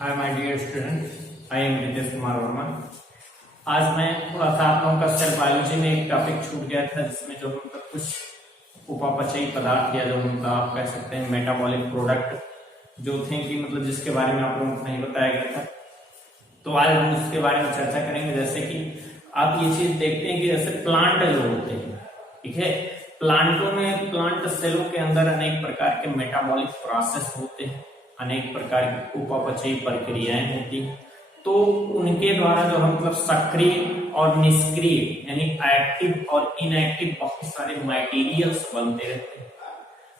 Hi my dear student, I am Ritesh Kumar Verma. आज मैं थोड़ा सा आप लोगों का सेल बायोलॉजी में एक टॉपिक छूट गया था, जिसमें जो मतलब कुछ उपापचयी पदार्थ या जो मतलब आप कह सकते हैं मेटाबॉलिक प्रोडक्ट जो थे कि मतलब जिसके बारे में आप लोगों को नहीं बताया गया था। तो आज हम उसके बारे में चर्चा करेंगे। जैसे कि आप ये चीज देखते हैं कि जैसे प्लांट जो होते हैं, ठीक है, प्लांटों में प्लांट सेलों के अंदर अनेक प्रकार के मेटाबॉलिक प्रोसेस होते हैं, अनेक प्रकार की उपापचयी प्रक्रियाएं होती हैं। तो उनके द्वारा जो हम मतलब सक्रिय और निष्क्रिय यानी एक्टिव और इनएक्टिव बहुत सारे मटेरियल्स बनते रहते हैं,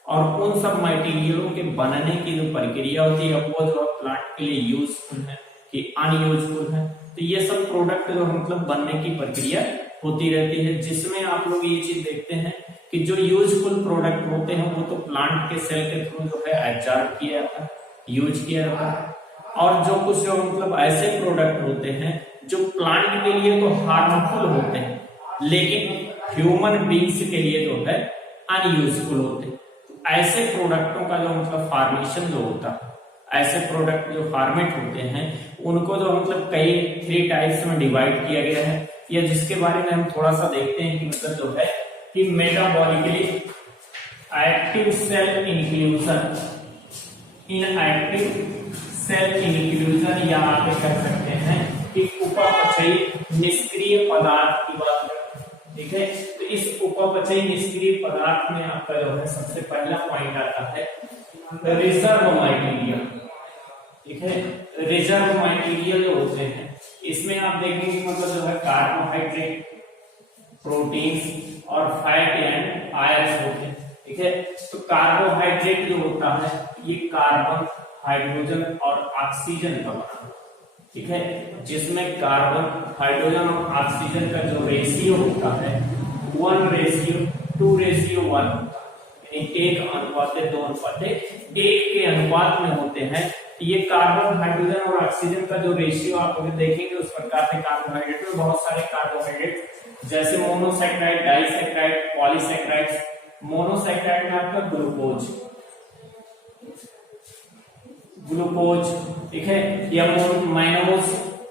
और उन सब मटेरियलों के बनने की जो प्रक्रिया होती है वो जो प्लांट के लिए यूजफुल है कि अनयूजफुल है। तो ये सब प्रोडक्ट जो मतलब बनने की प्रक्रिया होती रहती है, जिसमें आप लोग ये चीज देखते हैं कि जो यूजफुल प्रोडक्ट होते हैं वो तो प्लांट के सेल के थ्रू जो है एब्जॉर्ब किया जाता है, यूज किया जाता है। और जो कुछ जो मतलब ऐसे प्रोडक्ट होते हैं जो प्लांट के लिए तो हार्मफुल होते हैं लेकिन ह्यूमन बींग्स के लिए जो है अनयूजफुल होते हैं। ऐसे प्रोडक्टों का जो मतलब फॉर्मेशन जो होता है, ऐसे प्रोडक्ट जो फॉर्मेट होते हैं उनको जो मतलब कई 3 टाइप्स में डिवाइड किया गया है, या जिसके बारे में हम थोड़ा सा देखते हैं कि मतलब जो है कि metabolically active cell inclusion, inactive cell inclusion, या आप कह सकते हैं कि उपापचयी निष्क्रिय पदार्थ की बात करते हैं। ठीक है, तो इस उपापचयी निष्क्रिय पदार्थ में आपका जो है सबसे पहला पॉइंट आता है रिजर्व मटेरियल। ठीक है, रिजर्व मटेरियल जो होते हैं इसमें आप देखेंगे मतलब जो है कार्बोहाइड्रेट, प्रोटीन्स और फैट एंड आयंस होते हैं। ठीक है, तो कार्बोहाइड्रेट जो होता है ये कार्बन, हाइड्रोजन और ऑक्सीजन का बना, ठीक है, जिसमें कार्बन, हाइड्रोजन और ऑक्सीजन का जो रेशियो होता है 1:2:1, यानी 1:2:1 के अनुपात में होते हैं। ये कार्बन, हाइड्रोजन और ऑक्सीजन का जो रेशियो आप अगर देखेंगे उस प्रकार से कार्बोहाइड्रेट में बहुत सारे कार्बोहाइड्रेट जैसे मोनोसैकेराइड, डाइसैकेराइड, पॉलीसैकेराइड। मोनोसैकेराइड में आपका ग्लूकोज, ठीक है, या माइनोज,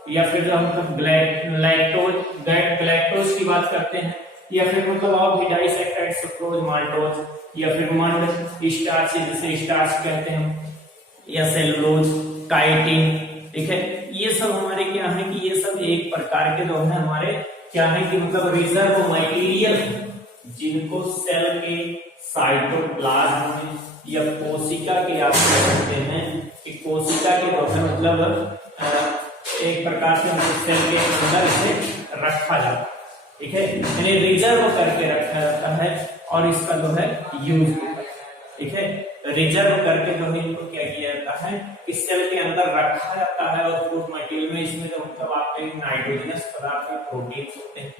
या फिर हम लैक्टोज की बात करते हैं, या फिर मतलब और भी डाइसैकेराइड, सुक्रोज, माल्टोज, या फिर मंड, स्टार्च जिसे स्टार्च कहते हैं, या सेलुलोज, काइटिन। ठीक है, ये सब हमारे क्या है कि ये सब एक प्रकार के जो है हमारे क्या है कि मतलब रिजर्व मटेरियल, जिनको सेल के साइटोप्लाज्म में या कोशिका के आप कह सकते हैं कि कोशिका के मतलब एक प्रकार से सेल के अंदर इसे रखा जाता है। ठीक है, यानी रिजर्व करके रखा जाता है और इसका जो है यूज होता है। ठीक है, रिजर्व करके जो है इनको क्या किया जाता है कि सेल के अंदर रखा जाता है। और फूड मटेरियल में इसमें जो मतलब आपके नाइट्रोजनस पदार्थ में प्रोटीन्स होते हैं,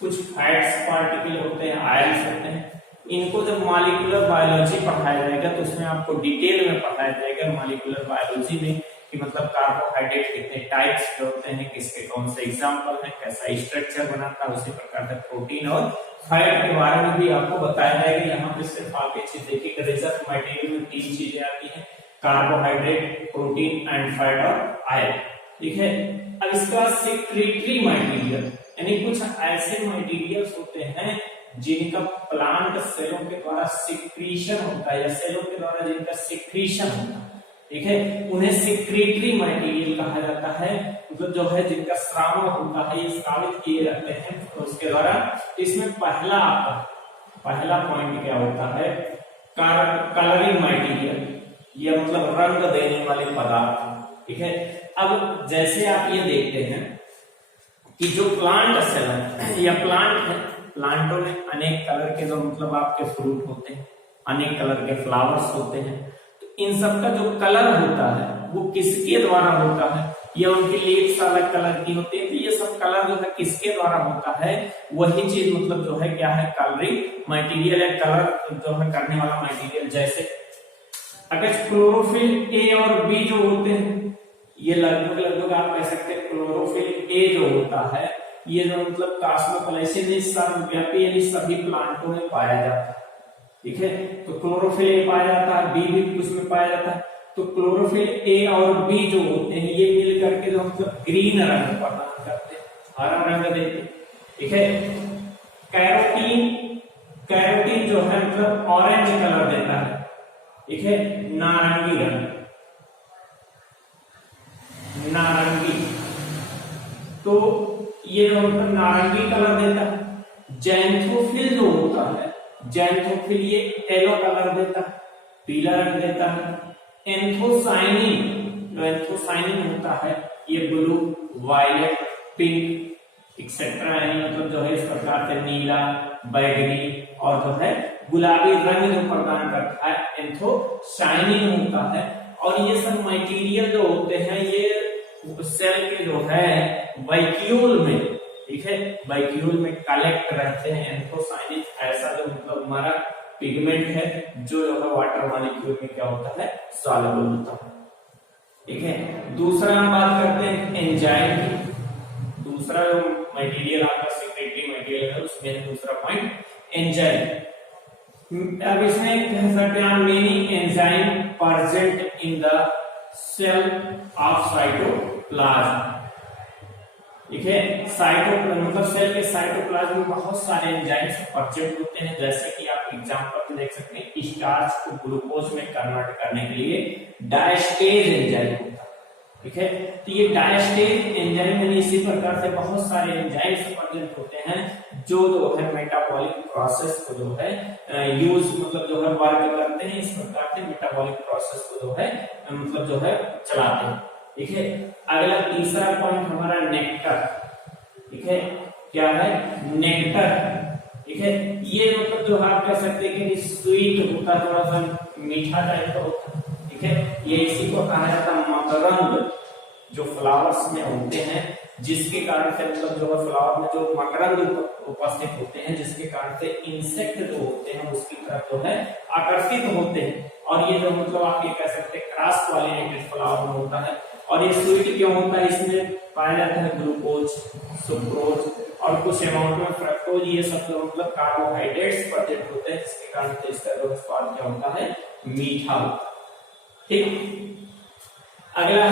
कुछ फैट्स पार्टिकल होते हैं, आयंस होते हैं। इनको जब मॉलिक्यूलर बायोलॉजी पढ़ाया जाएगा तो उसमें आपको डिटेल में पढ़ाया जाएगा मॉलिक्यूलर बायोलॉजी में कि मतलब कार्बोहाइड्रेट कितने टाइप्स के होते हैं, किसके कौन से एग्जांपल हैं, कैसा स्ट्रक्चर बनाता है, उसी प्रकार से प्रोटीन और फैट के बारे में भी आपको बताया जाएगा। यहाँ पे सिर्फ आप ये चीज देखिए, रिजर्व मटेरियल में 3 चीजें आती हैं, कार्बोहाइड्रेट, प्रोटीन एंड फैट और आयरन। ठीक है, अब इसका सेक्रेटरी मटेरियल, यानी कुछ ऐसे मटेरियल्स होते हैं जिनका प्लांट सेलों के द्वारा सिक्रीशन होता है, या सेलों के द्वारा जिनका सिक्रीशन होता है। ठीक है, उन्हें सेक्रेटरी मटेरियल कहा जाता है, मतलब जो है जिनका स्राव होता है, ये स्रावित किए जाते हैं तो उसके द्वारा। इसमें पहला पॉइंट क्या होता है, कलरिंग मटेरियल, ये मतलब रंग देने वाले पदार्थ। ठीक है, अब जैसे आप ये देखते हैं कि जो प्लांट सेल है या प्लांट है, प्लांटों में अनेक कलर के जो मतलब आपके फ्रूट होते हैं, अनेक कलर के फ्लावर्स होते हैं। तो इन सब का जो कलर होता है वो किसके द्वारा होता है, या उनकी लीव्स अलग कलर की होती है। तो ये सब कलर जो है किसके द्वारा होता है, वही चीज मतलब जो है क्या है, कलरिंग मटेरियल है, कलर जो है करने वाला मटेरियल। जैसे अगर क्लोरोफिल ए और बी जो होते हैं, ये लगभग आप कह सकते हैं क्लोरोफिल ए जो होता है ये जो मतलब कॉस्मोपोलिसन सर्वव्यापी यानी सभी प्लांटों में पाया जाता है। ठीक है, तो क्लोरोफिल ए पाया जाता है, बी भी कुछ में पाया जाता है। तो क्लोरोफिल ए और बी जो होते हैं ये मिल करके जो मतलब ग्रीन रंग प्रदान करते हैं, हरा रंग देते हैं। ठीक है, कैरोटीन, कैरोटीन जो है मतलब ऑरेंज कलर देता है। ठीक है, नारंगी रंग, नारंगी, तो ये जो मतलब नारंगी कलर देता है। जैंथोफिल जो होता है, जैंथोफिल ये येलो कलर देता है, पीला रंग देता है। एंथोसाइनिन, जो एंथोसाइनिन होता है ये ब्लू, वायलेट, पिंक एक्सेट्रा, यानी मतलब जो है इस प्रकार से नीला, बैगनी और जो है गुलाबी रंग जो प्रदान करता है एंथोसाइनिन होता है। और ये सब मटेरियल जो होते हैं ये सेल के जो है वैक्यूल में, ठीक है, वैक्यूल में कलेक्ट रहते हैं। एंथोसाइनिन ऐसा जो मतलब हमारा पिगमेंट है जो है वाटर मॉलिक्यूल में क्या होता है, सॉल्युबल होता है। ठीक है, दूसरा हम बात करते हैं एंजाइम की। दूसरा जो मटेरियल आपका सेक्रेटरी मटेरियल है उसमें दूसरा पॉइंट एंजाइम। अब इसमें कह सकते हैं many enzyme present in the cell of cytoplasm. ठीक है, साइटोप्लाज्म मतलब सेल के साइटोप्लाज्म में बहुत सारे एंजाइम्स प्रेजेंट होते हैं, जैसे कि आप एग्जांपल में देख सकते हैं स्टार्च को ग्लूकोज में कन्वर्ट करने के लिए डायस्टेज एंजाइम होता है। ठीक है, तो ये डायस्टेज एंजाइम में इसी प्रकार से बहुत सारे एंजाइम्स प्रेजेंट होते हैं जो है मेटाबॉलिक प्रोसेस को जो है यूज मतलब जो है वर्क करते हैं। इस प्रकार से मेटाबॉलिक प्रोसेस को जो है मतलब जो है चलाते हैं। ठीक है, अगला तीसरा पॉइंट हमारा नेक्टर। ठीक है, क्या है, नेक्टर। ठीक है, ये मतलब जो आप कह सकते हैं कि स्वीट होता, थोड़ा सा मीठा टाइप का होता। ठीक है, ये इसी को कहा जाता है मकरंद, जो फ्लावर्स में होते हैं, जिसके कारण से मतलब जो है फ्लावर में जो मकरंद उपस्थित होते हैं, जिसके कारण से इंसेक्ट जो होते हैं उसकी तरफ जो है आकर्षित होते हैं। और ये जो मतलब आप ये कह सकते हैं क्रॉस पॉलिनेटेड फ्लावर में होता है। और ये स्वीट क्यों होता है, इसमें पाया जाता है ग्लूकोज, सुक्रोज और कुछ अमाउंट में फ्रक्टोज, ये सब जो मतलब कार्बोहाइड्रेट्स प्रेजेंट होते हैं, जिसके कारण से इसका जो स्वाद क्या होता है, मीठा होता है। ठीक, अगला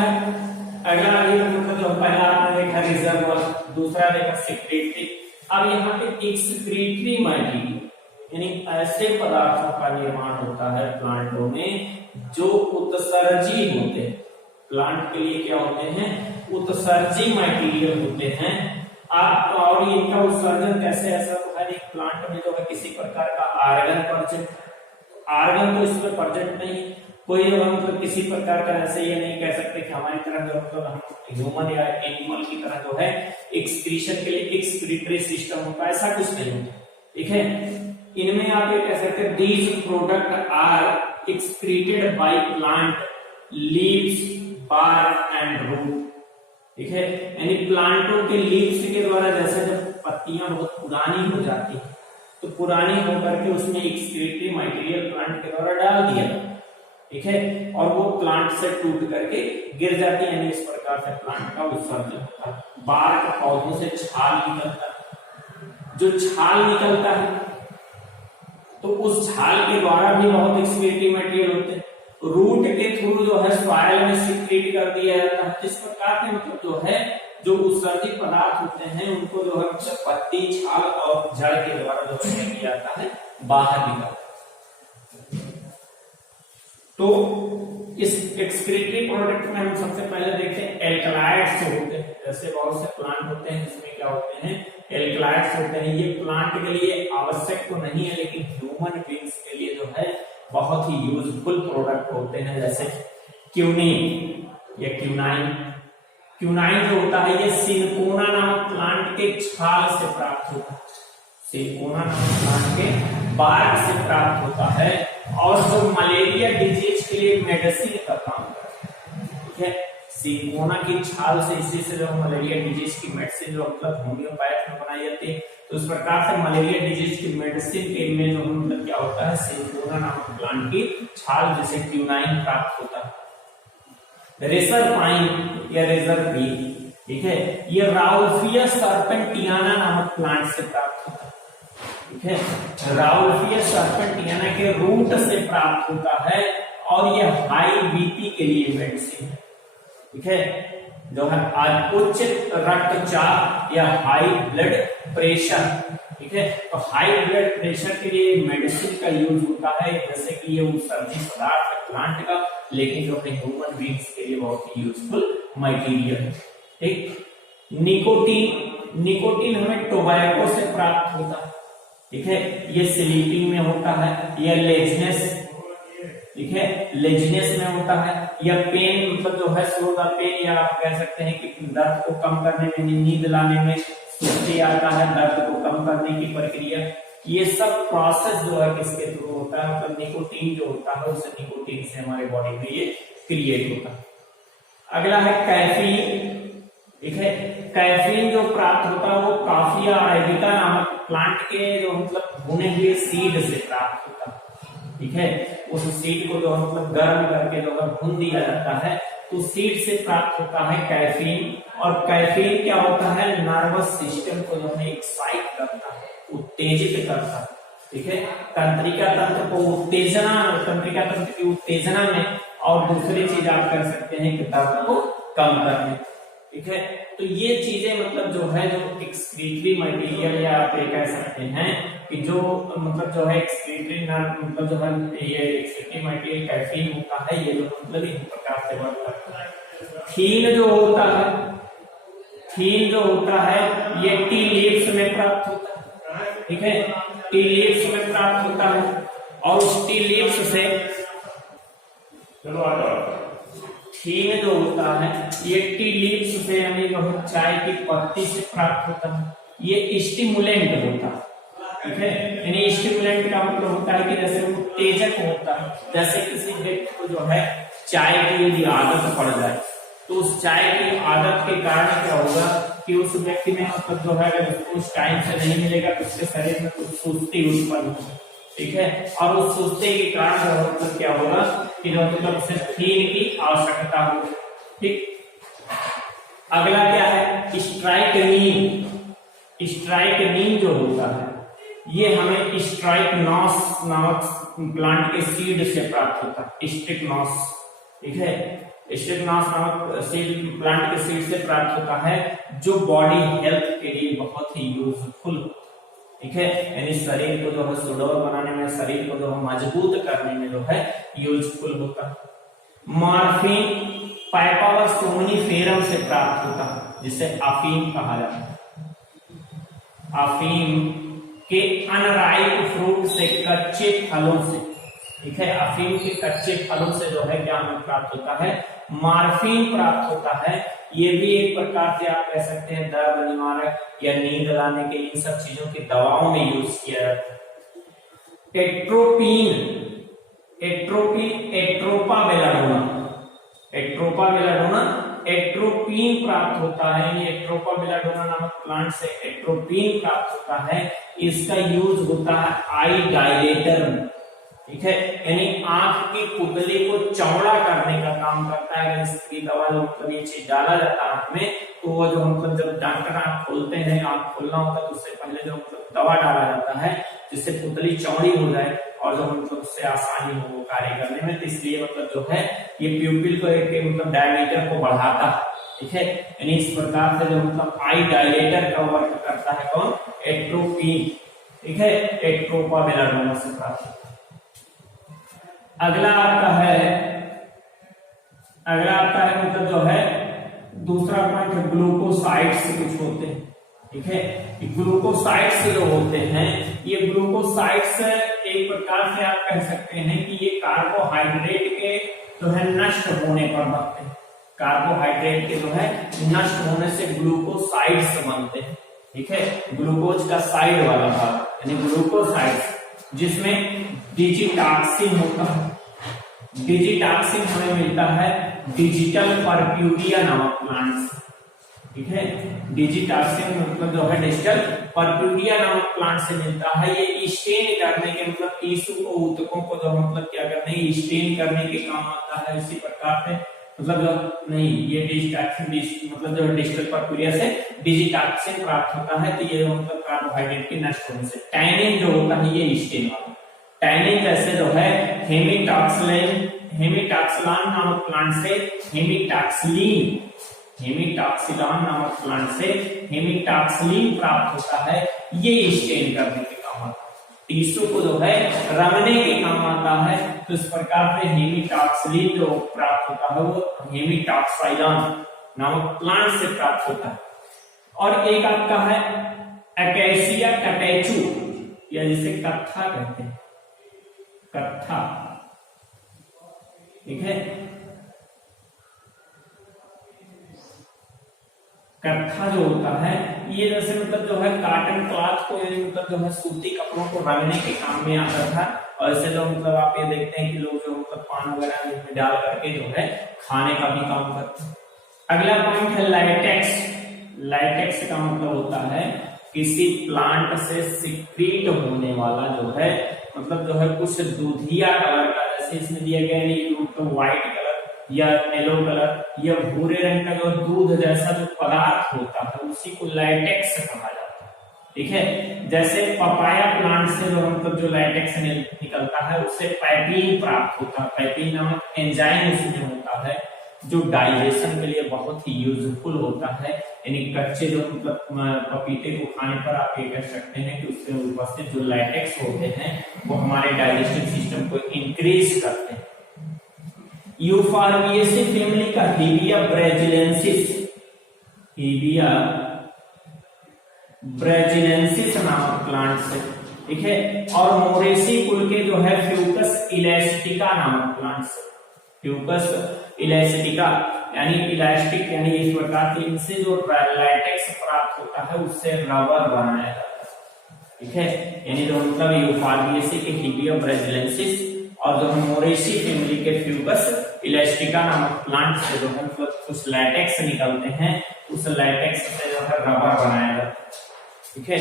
आगे मतलब जो पहला आपने देखा रिजर्वर, दूसरा देखा सेक्रेटरी। अब यहाँ पे एक सेक्रेटरी मटेरियल यानी ऐसे पदार्थों का निर्माण होता है प्लांटों में जो उत्सर्जी होते हैं। प्लांट के लिए क्या होते हैं, उत्सर्जी मटेरियल होते हैं। आप और इनका उत्सर्जन कैसे, ऐसा है नहीं प्लांट में जो है किसी प्रकार का आर्गन प्रेजेंट, आर्गन तो इसमें प्रेजेंट नहीं, कोई मतलब किसी प्रकार का ऐसे ये नहीं कह सकते कि हमारी तरह जो मतलब हम ह्यूमन या एनिमल की तरह जो है एक्सक्रीशन के लिए एक्सक्रीटरी सिस्टम होता है, ऐसा कुछ नहीं होता। ठीक है, इनमें आप ये कह सकते हैं these product are excreted by plant leaves, bark and root. ठीक है, यानी प्लांटों के लीव्स के द्वारा, जैसे जब पत्तियां बहुत पुरानी हो जाती है तो पुरानी होकर के उसमें एक्सक्रीटरी मटेरियल प्लांट के द्वारा डाल दिया। ठीक है, और वो प्लांट से टूट करके गिर जाती है, यानी इस प्रकार से प्लांट का उत्सर्जन होता है। बार्क पौधों से छाल निकलता है, जो छाल निकलता है तो उस छाल के द्वारा भी बहुत एक्सक्रीटरी मटेरियल होते हैं। रूट के थ्रू जो है सॉइल में सिक्रीट कर दिया जाता है। इस प्रकार से मतलब जो है जो उत्सर्जित पदार्थ होते हैं उनको जो है मतलब पत्ती, छाल और जड़ के द्वारा जो है किया जाता है, बाहर निकलता है। तो इस एक्सक्रीटरी प्रोडक्ट में हम सबसे पहले देखते हैं एल्कलाइड्स होते हैं। ऐसे बहुत से प्लांट होते हैं जिसमें क्या होते हैं, एल्कलाइड्स होते हैं। ये प्लांट के लिए आवश्यक तो नहीं है, लेकिन ह्यूमन बींग्स के लिए जो है बहुत ही यूजफुल प्रोडक्ट होते हैं, जैसे क्यूनिन या क्यूनाइन। क्यूनाइन जो होता है ये सिनकोना नामक प्लांट के छाल से प्राप्त होता है, सिनकोना नामक प्लांट के बार्क से प्राप्त होता है, और जो मलेरिया डिजीज के लिए मेडिसिन का काम करता है। ठीक है, सिनकोना की छाल से इसी से जो मलेरिया डिजीज की मेडिसिन जो मतलब होम्योपैथ में बनाई जाती है, तो इस प्रकार से मलेरिया डिजीज की मेडिसिन के में जो मतलब क्या होता है, सिनकोना नामक प्लांट की छाल जिसे क्यूनाइन प्राप्त होता है। रेसर पाइन या रेजर पी, ठीक है, ये राउल्फिया सर्पेंटियाना नामक प्लांट से प्राप्त होता है। ठीक है, राउल्फिया सर्पेंटियाना के रूट से प्राप्त होता है, और ये हाई बीपी के लिए मेडिसिन है, ठीक है, जो है आज उच्च रक्तचाप या हाई ब्लड प्रेशर, ठीक है। तो हाई ब्लड प्रेशर के लिए मेडिसिन का यूज होता है, जैसे कि ये औषधि पदार्थ है प्लांट का, लेकिन जो है ह्यूमन बींग्स के लिए बहुत ही यूजफुल मटेरियल है, ठीक। निकोटीन हमें टोबैको से प्राप्त होता है, ठीक है, ये स्लीपिंग में होता है, या लेजनेस, ठीक है, लेजनेस में होता है, या पेन मतलब जो है स्लो द पेन, या आप कह सकते हैं कि दर्द को कम करने में, नींद लाने में सुस्ती आता है, दर्द को कम करने की प्रक्रिया, ये सब प्रोसेस जो है किसके थ्रू होता है, मतलब निकोटीन जो होता है उस निकोटीन से हमारे बॉडी में ये क्रिएट होता है। अगला है कैफीन, ठीक है, कैफीन जो प्राप्त होता है वो काफिया अरेबिका नामक प्लांट के जो मतलब भुने हुए सीड से प्राप्त होता है, ठीक है, उस सीड को जो मतलब गर्म करके जो भून दिया जाता है तो सीड से प्राप्त होता है कैफीन। और कैफीन क्या होता है, नर्वस सिस्टम को जो है एक्साइट करता है, उत्तेजित करता है, ठीक है, तंत्रिका तंत्र को उत्तेजना, तंत्रिका तंत्र की उत्तेजना में, और दूसरी चीज आप कर सकते हैं कि दर्द को कम करने, ठीक है। तो ये चीजें मतलब जो है जो एक्सक्रीटरी मटेरियल, या आप ये कह सकते हैं कि जो मतलब जो है एक्सक्रीटरी मतलब जो है ये एक्सक्रीटरी मटेरियल कैफीन होता है, ये जो मतलब इस प्रकार से वर्क करता है। थीन जो होता है, थीन जो होता है ये टी लीव्स में प्राप्त होता है, ठीक है, टी लीव्स में प्राप्त होता है, और उस टी लीव्स से थीन जो होता है ये टी लीव्स से यानी जो चाय की पत्ती से प्राप्त होता है, ये स्टिमुलेंट होता है, ठीक है, यानी स्टिमुलेंट का मतलब होता है कि जैसे उत्तेजक होता है, जैसे किसी व्यक्ति को जो है चाय की यदि आदत पड़ जाए तो उस चाय की आदत के कारण क्या होगा कि उस व्यक्ति में मतलब जो है अगर उसको उस टाइम से नहीं मिलेगा तो उसके शरीर में कुछ सुस्ती उत्पन्न होगी, ठीक है, और उस सुस्ती के कारण मतलब क्या होगा कि जो मतलब उसे थीन की आवश्यकता होगी, ठीक। अगला क्या है, स्ट्राइकनीन। स्ट्राइकनीन जो होता है ये हमें स्ट्राइकनॉस नामक प्लांट के सीड से प्राप्त होता है, स्ट्रिकनॉस, ठीक है, स्ट्रिकनॉस नामक सीड प्लांट के सीड से प्राप्त होता है, जो बॉडी हेल्थ के लिए बहुत ही यूजफुल, ठीक है, यानी शरीर को जो है सुडौल बनाने में, शरीर को जो है मजबूत करने में जो है यूजफुल होता है। मॉर्फिन पाइपावर सोमनीफेरम से प्राप्त होता है, जिसे अफीम कहा जाता है। अफीम के अनराइप फ्रूट से, कच्चे फलों से, ठीक है, अफीम के कच्चे फलों से जो है क्या हमें प्राप्त होता है, मॉर्फिन प्राप्त होता है। ये भी एक प्रकार से आप कह सकते हैं दर्द निवारक या नींद लाने के इन सब चीजों की दवाओं में यूज किया जाता है। Atropine, Atropa belladonna, Atropa belladonna atropine प्राप्त होता है, यानी एट्रोपा बेलाडोना नामक प्लांट से एट्रोपिन प्राप्त होता है। इसका यूज होता है आई डायलेटर में, ठीक है, यानी आंख की पुतली को चौड़ा करने का काम करता है। अगर इसकी दवा मतलब ये चीज डाला जाता है आंख में तो वो जो मतलब जब डॉक्टर आंख खोलते हैं, आंख खोलना होता है तो उससे पहले जो मतलब दवा डाला जाता है जिससे पुतली चौड़ी हो जाए और जो मतलब उससे आसानी हो वो कार्य करने में, तो इसलिए मतलब जो है ये प्यूपिल को एक मतलब डायमीटर को बढ़ाता है, ठीक है, यानी इस प्रकार से जो मतलब आई डायलेटर का वर्क करता है कौन, एट्रोपिन, ठीक है, एट्रोपा बेलाडोना से प्राप्त। अगला आपका है मतलब जो है दूसरा पॉइंट है ग्लूकोसाइड्स कुछ होते हैं, ठीक है, ग्लूकोसाइड्स जो होते हैं ये ग्लूकोसाइड्स एक प्रकार से आप कह सकते हैं कि ये कार्बोहाइड्रेट के जो है नष्ट होने पर बनते हैं, कार्बोहाइड्रेट के जो है नष्ट होने से ग्लूकोसाइड्स बनते हैं, ठीक है, ग्लूकोज का साइड वाला भाग यानी ग्लूकोसाइड्स, जिसमें डिजिटॉक्सिन होता है। डिजिटॉक्सिन हमें मिलता है डिजिटल परप्यूरिया नामक प्लांट से, ठीक है, डिजिटॉक्सिन मतलब जो है डिजिटल परप्यूरिया नामक प्लांट से मिलता है। ये स्टेन करने के मतलब टिश्यू को, ऊतकों को जो मतलब क्या करते हैं स्टेन करने के काम आता है। इसी प्रकार से मतलब जो नहीं ये डिजिटॉक्सिन मतलब जो डिजिटल परप्यूरिया से डिजिटॉक्सिन प्राप्त होता है, तो ये मतलब कार्बोहाइड्रेट के नष्ट होने से। टैनिन जो होता है ये स्टेन वाला, टैनिन जैसे जो है हेमिटॉक्सिलान नामक प्लांट से हेमिटॉक्सिलान नामक प्लांट से हेमिटॉक्सिलिन प्राप्त होता है। ये स्टेन करने के काम आता है, टिश्यू को जो है रंगने के काम आता है। तो इस प्रकार से हेमिटॉक्सिलिन जो प्राप्त होता है वो हेमिटॉक्साइलान नामक प्लांट से प्राप्त होता है। और एक आपका है अकेसिया कैपेचू, या जिसे कत्था कहते हैं, कत्था, ठीक है। कत्था जो होता है ये जैसे मतलब जो है कॉटन क्लॉथ को, मतलब जो है सूती कपड़ों को रंगने के काम में आता था। और ऐसे जो मतलब आप ये देखते हैं कि लोग जो मतलब पान वगैरह में डाल करके जो है खाने का भी काम करते हैं। अगला पॉइंट है लाइटेक्स। लाइटेक्स का मतलब होता है किसी प्लांट से सिक्रीट होने वाला जो है, मतलब जो है कुछ दूधिया कलर का, जैसे इसमें दिया गया है तो व्हाइट कलर या येलो कलर या भूरे रंग का जो दूध जैसा जो पदार्थ होता है उसी को लाइटेक्स कहा जाता है, ठीक है। जैसे पपाया प्लांट से जो मतलब जो लाइटेक्स निकलता है उससे पैपीन प्राप्त होता है। पैपीन नामक एंजाइम उसमें होता है जो डाइजेशन के लिए बहुत ही यूजफुल होता है। यानी कच्चे जो मतलब पपीते को खाने पर आप ये कह सकते हैं कि उससे उपस्थित जो लाइटेक्स होते हैं वो हमारे डाइजेस्टिव सिस्टम को इंक्रीज करते हैं। यूफॉर्बिएसी फैमिली का हीबिया ब्रेजिलेंसिस नामक प्लांट से, ठीक है। और मोरेसी कुल के जो है फ्यूकस इलास्टिका नामक प्लांट से, फ्यूकस इलास्टिका यानी इलास्टिक, यानी इस प्रकार के इनसे जो लाइटेक्स प्राप्त होता है उससे रबर बनाया जाता है, ठीक है। यानी जो मतलब यूफॉर्बिएसी के हीबिया ब्रेजिलेंसिस और जो मोरेसी फैमिली के फ्यूकस इलास्टिका नामक प्लांट से जो है मतलब कुछ लाइटेक्स निकलते हैं, उस लाइटेक्स से जो है रबर बनाया जाता है, ठीक है।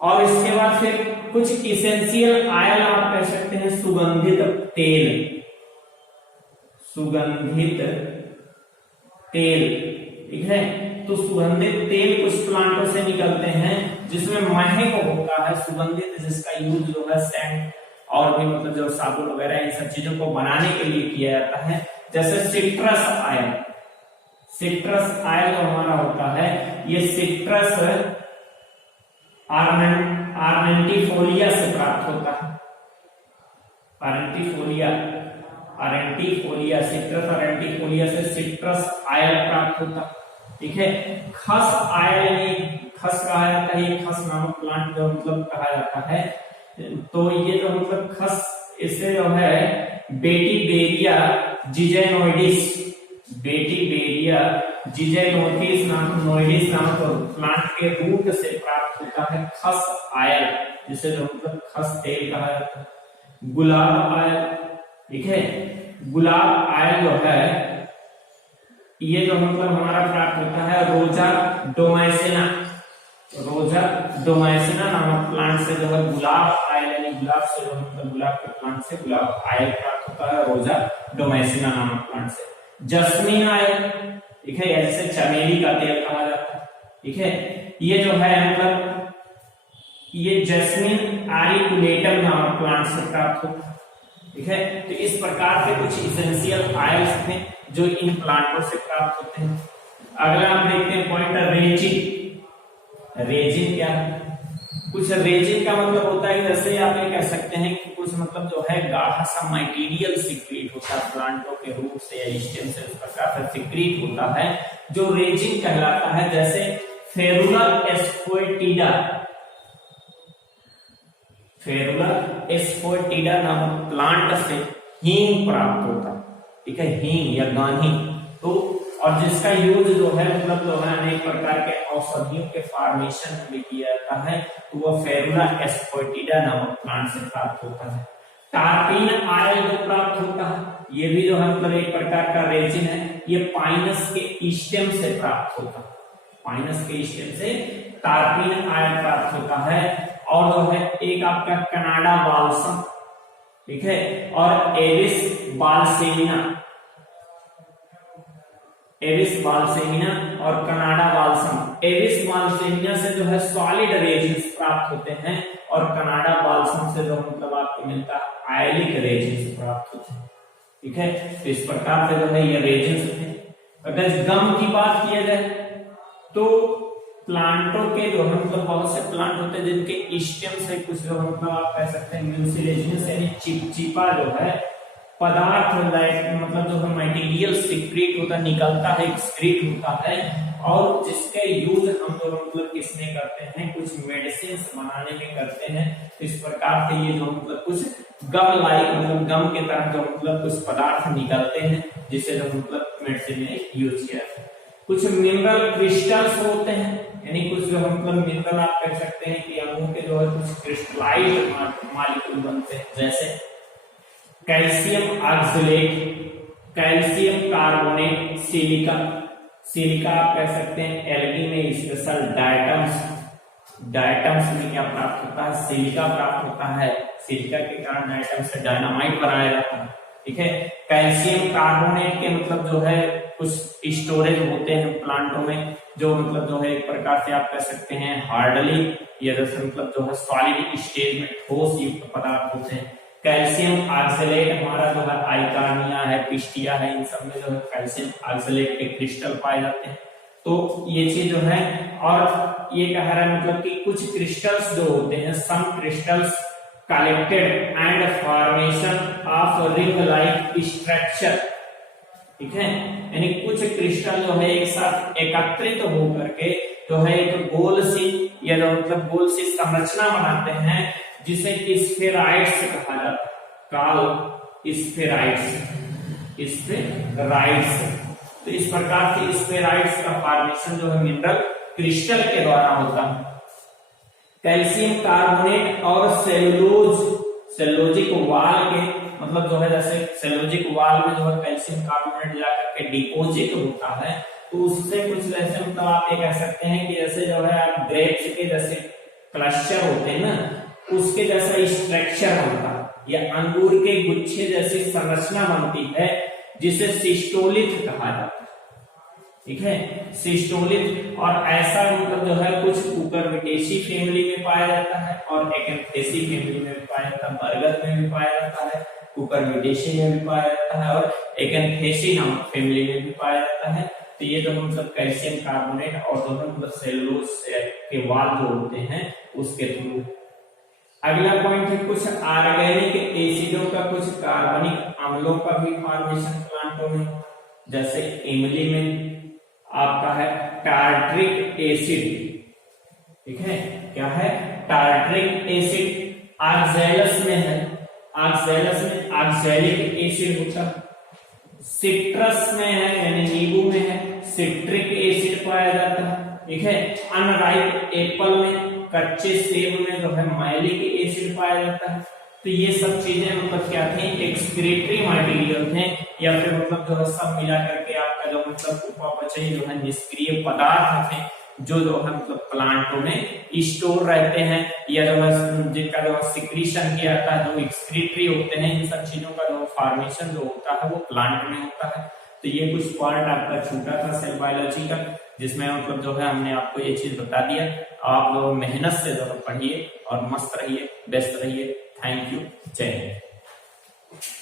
और इसके बाद फिर कुछ इसेंशियल ऑयल आप कह सकते हैं, सुगंधित तेल, ठीक है। तो सुगंधित तेल कुछ प्लांटों से निकलते हैं जिसमें महक होता है, सुगंधित, जिसका यूज जो है सेंट और भी मतलब जो साबुन वगैरह इन सब चीजों को बनाने के लिए किया जाता है। जैसे सिट्रस ऑयल जो हमारा होता है ये सिट्रस आर्नेंटिफोलिया से प्राप्त होता है। सिट्रस आर्नेंटिफोलिया से सिट्रस ऑयल प्राप्त होता है, ठीक है। खस ऑयल यानी खस कहा जाता है, ये खस नामक प्लांट जो मतलब कहा जाता है। तो ये जो मतलब खस, इससे जो है बेटीबेरिया जिजेनोइडिस नामक प्लांट के रूट से प्राप्त होता है खस ऑयल, जिसे जो मतलब खस तेल कहा जाता है। गुलाब ऑयल, ठीक है। गुलाब ऑयल जो है ये जो मतलब हमारा प्राप्त होता है रोजा डोमेसिना नामक प्लांट से जो है गुलाब ऑयल, यानी गुलाब से जो मतलब गुलाब के प्लांट से गुलाब ऑयल प्राप्त होता है रोजा डोमेसिना नामक प्लांट से। जस्मीन ऑयल, ठीक है, जैसे चमेली का तेल कहा जाता है, ठीक है। ये जो है मतलब ये जस्मीन आरिकुलेटम नामक प्लांट से प्राप्त होता है, ठीक है। तो इस प्रकार से कुछ इसेंशियल ऑयल्स थे जो इन प्लांटों से प्राप्त होते हैं। अगला आप देखते हैं पॉइंट रेजिन क्या है? कुछ रेजिन का मतलब होता है जैसे आप ये कह सकते हैं कि कुछ मतलब जो है गाढ़ा सा मटेरियल सिक्रीट होता है प्लांटों के रूट से या स्टेम से, उस प्रकार से सिक्रीट होता है जो रेजिन कहलाता है। जैसे फेरुला एस्फोएटिडा नामक प्लांट से हींग प्राप्त होता है, ठीक है, हींग या गांधी। तो और जिसका यूज जो है मतलब जो है अनेक प्रकार के औषधियों के फॉर्मेशन में किया जाता है, तो वह फेरुला एस्फोएटिडा नामक प्लांट से प्राप्त होता है। टार्पिन ऑयल जो प्राप्त होता है ये भी जो है मतलब एक प्रकार का रेजिन है, ये पाइनस के स्टेम से प्राप्त होता है, पाइनस के स्टेम से टार्पिन ऑयल प्राप्त होता है। और जो है एक आपका कनाडा बाल्सम, ठीक है, और एविस बाल्सेमिना और कनाडा बाल्सम। एविस बाल्सेमिना से जो है सॉलिड रेजिन्स प्राप्त होते हैं और कनाडा बाल्सम से जो मतलब आप आपको मिलता है आयलिक रेजिन प्राप्त होते हैं। ठीक है, तो इस प्रकार से जो है ये रेजिन थे। अगर गम की बात किया जाए तो प्लांटों के जो है मतलब बहुत से प्लांट होते हैं जिनके स्टेम से कुछ जो मतलब आप कह सकते हैं म्यूसिलेजिनस यानी चिपचिपा जो है पदार्थ मतलब जो है मटेरियल सीक्रेट होता है, निकलता है, एक्सक्रीट होता है, और जिसके यूज हम जो मतलब किसमें करते हैं, कुछ मेडिसिन बनाने में करते हैं। तो इस प्रकार से ये जो मतलब कुछ गम लाइक मतलब गम के तरह जो मतलब कुछ पदार्थ निकलते हैं जिसे जो मतलब मेडिसिन में यूज किया जाता है। कुछ मिनरल क्रिस्टल्स होते हैं, यानी कुछ जो मतलब मिनरल आप कह सकते हैं कि अणुओं के जो है कुछ क्रिस्टलाइज्ड मॉलिक्यूल बनते हैं, जैसे calcium oxalate, calcium carbonate, silica. Silica आप कह सकते हैं एल्गी में स्पेशल डायटम्स, डायटम्स में क्या प्राप्त होता है, सिलिका प्राप्त होता है। सिलिका के कारण डायटम से डायनामाइट बनाया जाता है। ठीक है, कैल्शियम कार्बोनेट के मतलब जो है कुछ स्टोरेज होते हैं प्लांटों में, जो मतलब जो है एक प्रकार से आप कह सकते हैं हार्डली या जैसे मतलब जो है सॉलिड स्टेज में ठोस युक्त पदार्थ होते हैं। कैल्शियम ऑक्सलेट हमारा जो है आइकार्निया है, पिस्टिया है, इन सब में जो है कैल्शियम ऑक्सलेट के क्रिस्टल पाए जाते हैं। तो ये चीज जो है, और ये कह रहा है मतलब कि कुछ क्रिस्टल्स जो होते हैं, some crystals collected and formation of ring like structure. ठीक है, यानी कुछ क्रिस्टल जो है एक साथ एकत्रित होकर के जो है एक गोल सी या जो मतलब गोल सी संरचना बनाते हैं जिसे स्फेराइड्स कहा जाता है। काल स्फेराइड्स, स्फेराइड्स। तो इस प्रकार से स्फेराइड्स का फॉर्मेशन जो है मिनरल क्रिस्टल के द्वारा होता है। कैल्शियम कार्बोनेट और सेलुलोज, सेलुलोजिक वाल के मतलब जो है जैसे सेलुलोजिक वाल में जो है कैल्शियम कार्बोनेट जाकर के डिपोजिट होता है, तो उससे कुछ जैसे मतलब आप ये कह सकते हैं कि जैसे जो है आप ग्रेप्स के जैसे क्लस्टर होते हैं ना, उसके जैसा स्ट्रक्चर बनता है, या अंगूर के गुच्छे जैसी संरचना बनती है जिसे सिस्टोलिथ कहा जाता है। ठीक है, सिस्टोलिथ। और ऐसा मतलब जो है कुछ कुकुरबिटेसी फैमिली में पाया जाता है और एकेंथेसी फैमिली में भी पाया जाता है। बरगद में भी पाया जाता है, कुकुरबिटेसी में भी पाया जाता है और एकेंथेसी नामक फैमिली में भी पाया जाता है। तो ये जो मतलब कैल्शियम कार्बोनेट और जो मतलब सेलुलोज के वाल जो होते हैं उसके थ्रू। अगला पॉइंट है कुछ ऑर्गेनिक एसिडों का, कुछ कार्बनिक अम्लों का भी फॉर्मेशन प्लांटों में, जैसे इमली में आपका है टार्ट्रिक एसिड। ठीक है, क्या है, टार्ट्रिक एसिड। ऑक्सैलस में है, ऑक्सैलस में ऑक्सैलिक एसिड होता है। सिट्रस में है यानी नींबू में है सिट्रिक एसिड पाया जाता है। ठीक है, अनराइप एप्पल में, कच्चे सेब में जो है मैलिक एसिड पाया जाता है। तो ये सब चीजें मतलब क्या थी, एक्सक्रीटरी मटेरियल थे, या फिर मतलब जो है सब मिला करके आपका जो मतलब उपापचयी जो है निष्क्रिय पदार्थ थे जो है मतलब प्लांटों में स्टोर रहते हैं, या जो है जिनका जो सिक्रीशन किया जाता है, जो एक्सक्रीटरी होते हैं। इन सब चीजों का जो फॉर्मेशन जो होता है वो प्लांट में होता है। तो ये कुछ पार्ट आपका छूटा था सेल बायोलॉजी का, जिसमें मतलब जो है हमने आपको ये चीज बता दिया। आप लोग मेहनत से जो है पढ़िए और मस्त रहिए, व्यस्त रहिए। थैंक यू, जय हिंद।